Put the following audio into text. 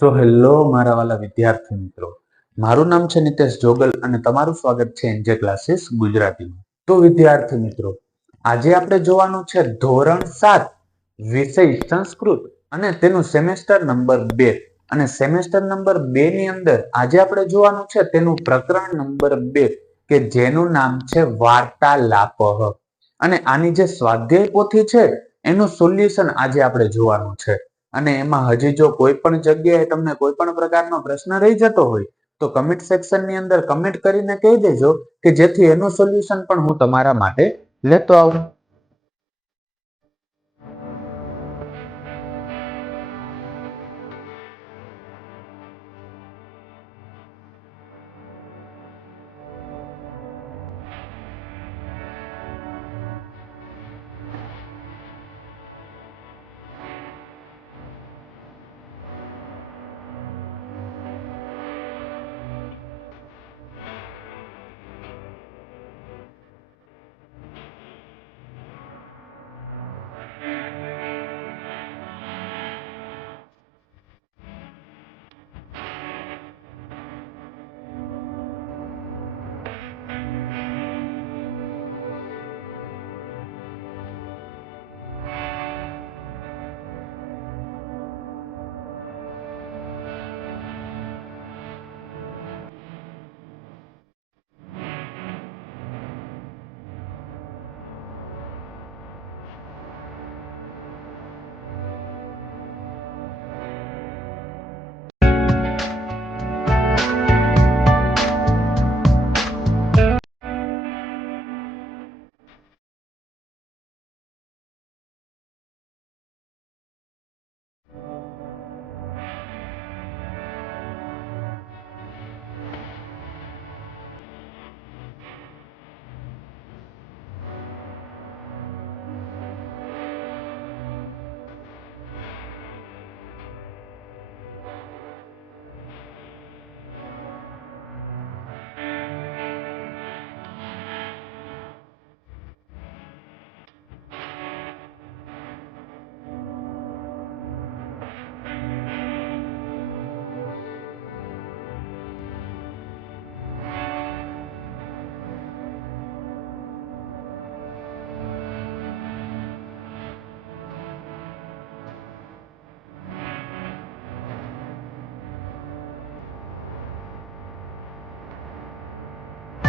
તો હેલો મારા વાલા વિદ્યાર્થી મિત્રો, મારું નામ છે નિતેશ જોગલ અને તમારું સ્વાગત છે એનજે ક્લાસીસ ગુજરાતીમાં. તો વિદ્યાર્થી મિત્રો, આજે આપણે જોવાનું છે ધોરણ 7 વિષય સંસ્કૃત અને તેનું સેમેસ્ટર નંબર 2. અને સેમેસ્ટર નંબર 2 ની અંદર આજે આપણે જોવાનું છે તેનું પ્રકરણ નંબર 2 કે જેનું નામ છે વાર્તાલાપઃ. અને આની જે સ્વાધ્યાય પોથી છે એનું સોલ્યુશન આજે આપણે જોવાનું છે. અને એમાં હજી જો કોઈ પણ જગ્યાએ તમને કોઈ પણ પ્રકારનો પ્રશ્ન રહી જતો હોય તો કમેન્ટ સેક્શન ની અંદર કમેન્ટ કરીને કહી દેજો કે જેથી એનું સોલ્યુશન પણ હું તમારા માટે લેતો આવું.